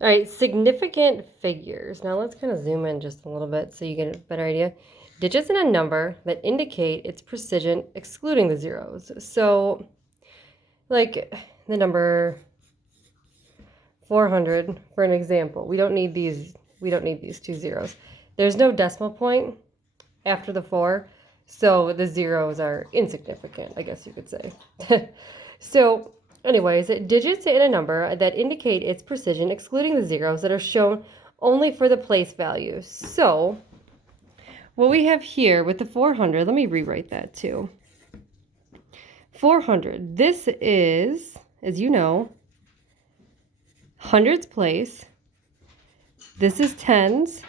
All right, significant figures. Now let's kind of zoom in just a little bit so you get a better idea. Digits in a number that indicate its precision, excluding the zeros. So, like the number 400, for an example, we don't need these. We don't need these two zeros. There's no decimal point after the 4, so the zeros are insignificant, I guess you could say. So, anyways, digits in a number that indicate its precision, excluding the zeros that are shown only for the place value. So, what we have here with the 400, let me rewrite that too. 400, this is, as you know, hundreds place. This is tens.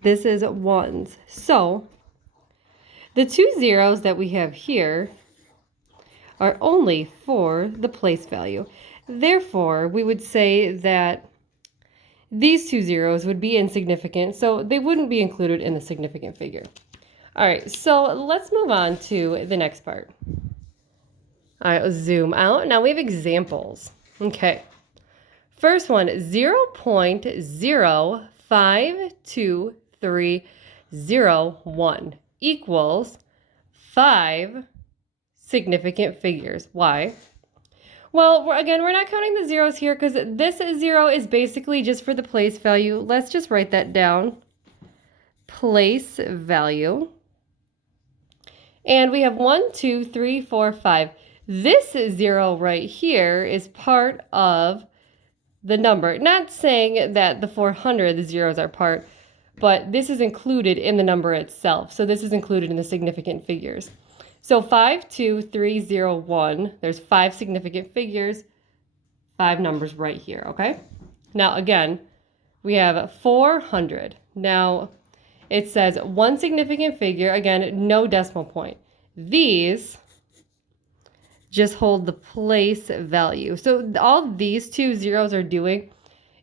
This is ones. So, the two zeros that we have here are only for the place value. Therefore, we would say that these two zeros would be insignificant, so they wouldn't be included in the significant figure. All right, so let's move on to the next part. All right, let's zoom out. Now we have examples. Okay. First one, 0.052301 equals 5 significant figures. Why? Well, again, we're not counting the zeros here because this 0 is basically just for the place value. Let's just write that down. Place value. And we have 1, 2, 3, 4, 5. This 0 right here is part of the number. Not saying that the 400, the zeros are part, but this is included in the number itself. So this is included in the significant figures. So 52301, there's 5 significant figures, 5 numbers right here, okay? Now again, we have 400. Now it says 1 significant figure, again, no decimal point. These just hold the place value. So all these two zeros are doing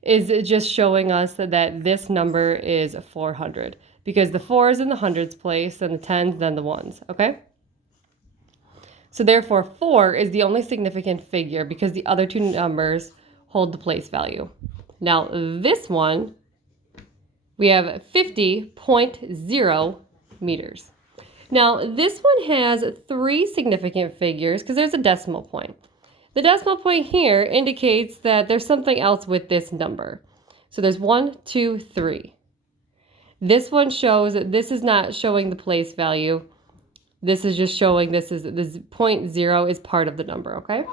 is just showing us that this number is 400 because the 4 is in the hundreds place and the tens, then the ones, okay? So therefore 4 is the only significant figure because the other two numbers hold the place value. Now this one, we have 50.0 meters. Now, this one has 3 significant figures because there's a decimal point. The decimal point here indicates that there's something else with this number. So there's 1, 2, 3. This one shows that this is not showing the place value. This is just showing this 0.0 is part of the number, okay?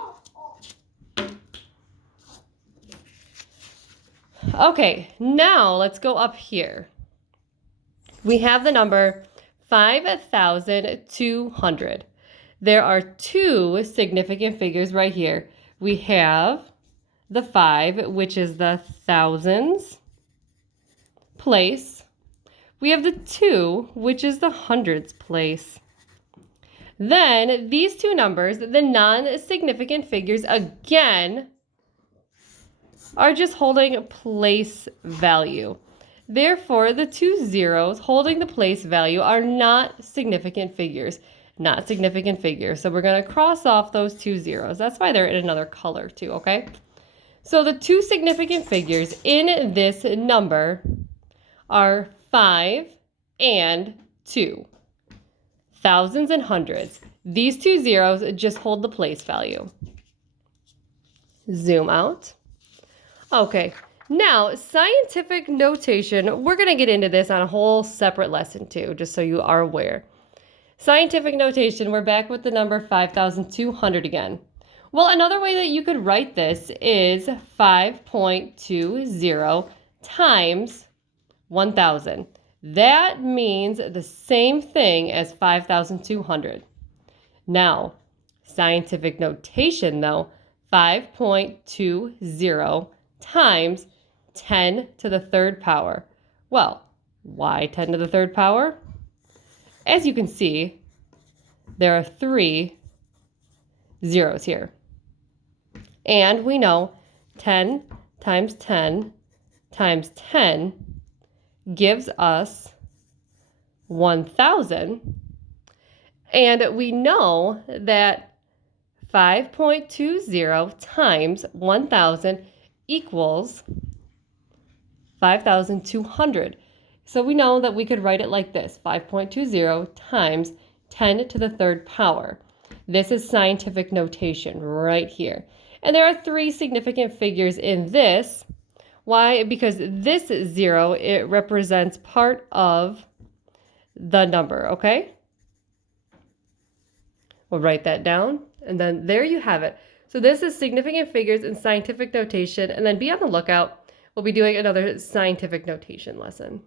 Okay, now let's go up here. We have the number 5,200. There are 2 significant figures right here. We have the 5, which is the thousands place. We have the 2, which is the hundreds place. Then these two numbers, the non-significant figures, again, are just holding place value. Therefore, the 2 zeros holding the place value are not significant figures. Not significant figures. So we're going to cross off those 2 zeros. That's why they're in another color too, okay? So the 2 significant figures in this number are 5 and 2. Thousands and hundreds. These 2 zeros just hold the place value. Zoom out. Okay. Now, scientific notation, we're going to get into this on a whole separate lesson too, just so you are aware. Scientific notation, we're back with the number 5,200 again. Well, another way that you could write this is 5.20 times 1,000. That means the same thing as 5,200. Now, scientific notation though, 5.20 times 10 to the third power. Well, why 10 to the third power? As you can see, there are 3 zeros here. And we know 10 times 10 times 10 gives us 1,000. And we know that 5.20 times 1,000 equals 5,200. So we know that we could write it like this, 5.20 times 10 to the third power. This is scientific notation right here. And there are 3 significant figures in this. Why? Because this 0, it represents part of the number, okay? We'll write that down, and then there you have it. So this is significant figures in scientific notation, and then be on the lookout. We'll be doing another scientific notation lesson.